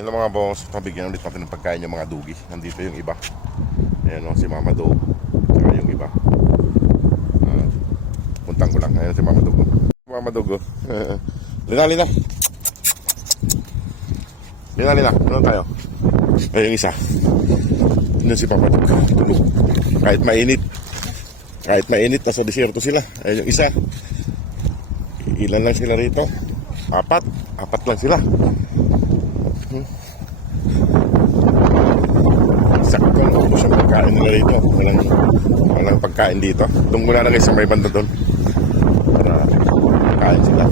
Yun lang mga boss, pabigyan ulit natin ng pagkain yung mga dugi. Nandito yung iba. Ayan o, si Mama Dog. Saka yung iba. Puntang ko lang. Ayan si Mama Dog. Mama Dog o. Lina. Lina. Ano tayo? Ayun yung isa. Yun si Papa Dog. Tulog. Kahit mainit, nasa desierto sila. Ayun yung isa. Ilan lang sila rito? Apat lang sila. Sakto lang po siya pagkain nila rito. Walang pagkain dito. Doon ko lalagay sa may banda doon para pagkain sila.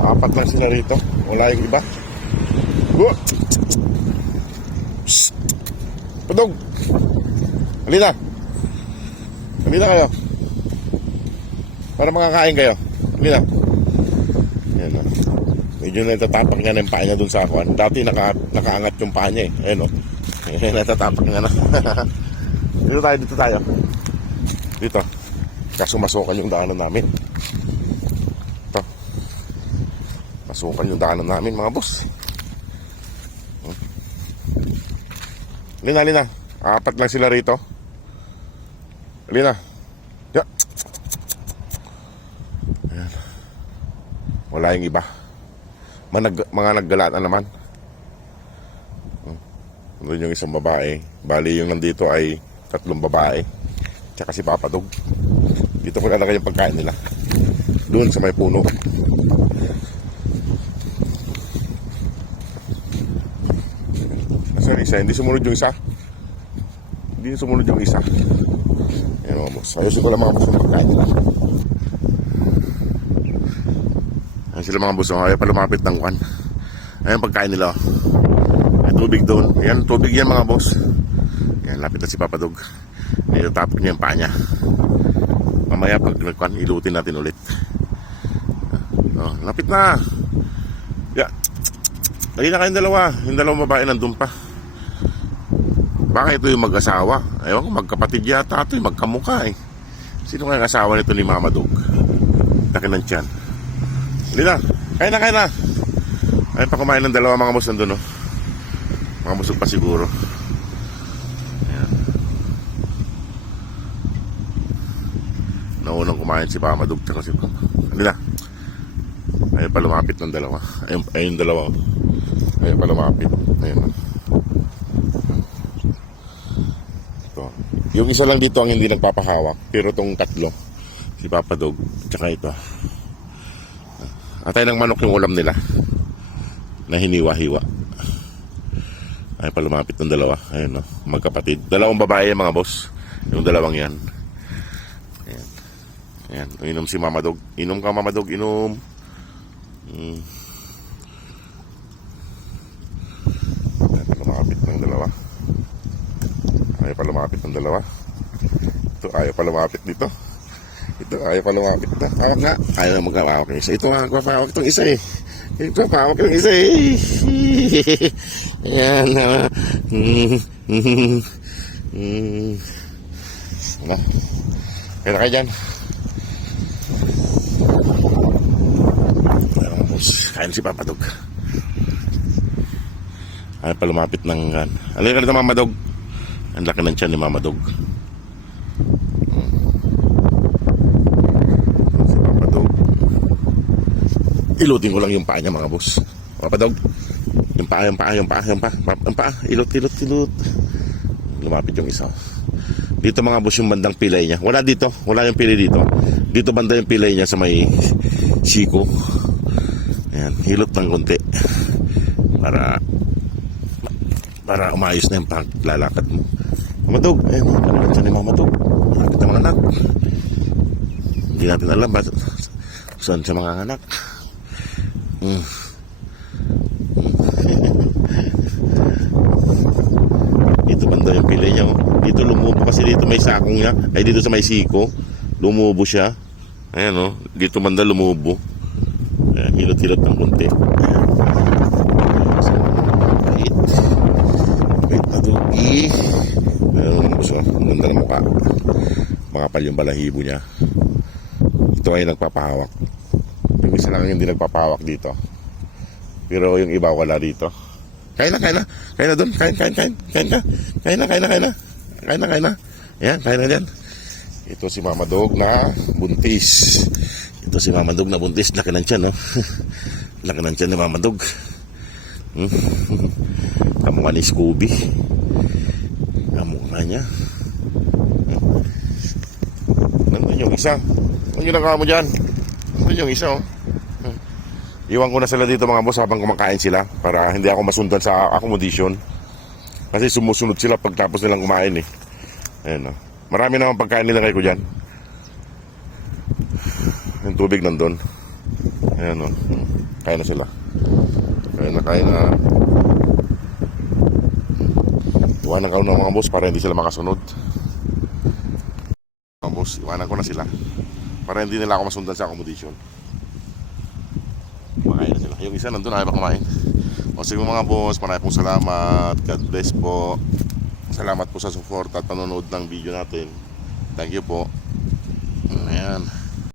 Apat lang sila rito. Wala yung iba. Padog! Halina kayo para makakain kayo. Halina. Ayan o. Medyo natatapak nga na yung paa niya dun sa akuan. Dati nakaangat yung paa niya eh. Ayan o. Natatapak nga na. Dito tayo. Dito. Kaso masukan yung daanan namin. Ito. Masukan yung daanan namin mga boss. Lina. Apat lang sila rito. Lina. Ya. Ayan. Wala yung iba. Mga naggalaan na naman. Doon yung isang babae. Bali yung nandito ay 3 babae. Tsaka si Papa Dog. Dito ko lalagay yung pagkain nila. Doon sa may puno. Sorry, hindi sumunod yung isa. Ayan mga boss. Ayusin ko lang mga boss yung pagkain nila. Ayan sila mga boss. Ayaw pa lumapit ng kwan. Ayan pagkain nila. May tubig doon. Ayan tubig yan mga boss. Ayan lapit na si Papa Dog. Tapos niya yung paa niya. Mamaya pag nagkwan ilutin natin ulit. Lapit na. Yeah. Lagi na kayong dalawa. Yung dalawang babae nandun pa. Baka ito yung mag-asawa. Ewan ko, magkapatid yata ito, magkamukha eh. Sino kaya asawa nito ni Mama Dog? Laki ng tiyan. Lina, kain na. Ayun pa kumain ng dalawa mga boss nandun, no? Mga busog pa siguro. Ayan. Naunang kumain si Mama Dog tsaka si Lina. Ayun pa lumapit ng dalawa. Ayun dalawa. Ayun pa lumapit. Ayun. Yung isa lang dito ang hindi nagpapahawak. Pero itong 3, si Papa Dog, tsaka ito. Atay ng manok yung ulam nila. Na hiniwa-hiwa. Ay pa lumapit ng dalawa. Ayun no, magkapatid. Dalawang babae mga boss. Yung dalawang yan. Ayan. Inom si Mama Dog. Inom ka Mama Dog, inom. Ay pa lumapit ng dalawa. Ito ayaw pa lumapit dito. Ito ayaw pa lumapit na. Hawak nga. Ayaw na magkawawak ng isa. Ito magpapawak itong isa eh. Ito pawak ng isa eh. Ayan na. Kaya na kayo dyan. Kain si Papa Dog. Ayaw pa lumapit ng alin ka dito Mama Dog. Ang laki ng tiyan ni Mama Dog. Si Papa Dog. Ilutin ko lang yung paa niya mga boss. Papa Dog. Yung paa. Ilot. Lumapit yung isa. Dito mga boss yung bandang pilay niya. Wala dito. Wala yung pilay dito. Dito banda yung pilay niya sa may siko. Ayan. Hilot ng konti. Para umayos na yung paglalakad mo. Mama Dog, ayun o, panagat siya ni Mama Dog. Malapit na mga anak. Hindi natin alam ba saan siya mga anak. Dito banda yung pilay niya. Dito lumubo kasi dito may sakong niya. Ay dito sa may siko. Lumubo siya. Ayan o, dito banda lumubo. Ayan, hilot-hilot ng konti. Wait na dugi. Ang ganda ng mukha. Makapal yung balahibo niya. Ito ay nagpapahawak. Yung isa lang hindi nagpapahawak dito. Pero yung iba wala dito. Kain na. Kain na doon. Kain ka. Kain na. Yan, kain na dyan. Ito si Mama Dog na buntis. Laki ng tiyan, no? Laki ng tiyan ni Mama Dog. Kamukha ni Scooby. Kamukha niya. Nandun yung isa. Ano ginagawa mo dyan? Nandun yung isa, oh. Iwan ko na sila dito mga boss habang kumakain sila para hindi ako masundan sa accommodation. Kasi sumusunod sila pagtapos nilang kumain eh. Ayan, oh. Marami naman pagkain nila kayo dyan. Yung tubig nandun. Ayan, oh. Kain na sila. Kain na. Iwanan ko na mga boss para hindi sila makasunod. Mga boss, iwanan ko na sila para hindi nila ako masundan sa accommodation. Kumakain na sila. Yung isa nandun ayaw pa kumain. O sige mga boss, maraming pong salamat. God bless po. Salamat po sa support at panonood ng video natin. Thank you po. Ayan.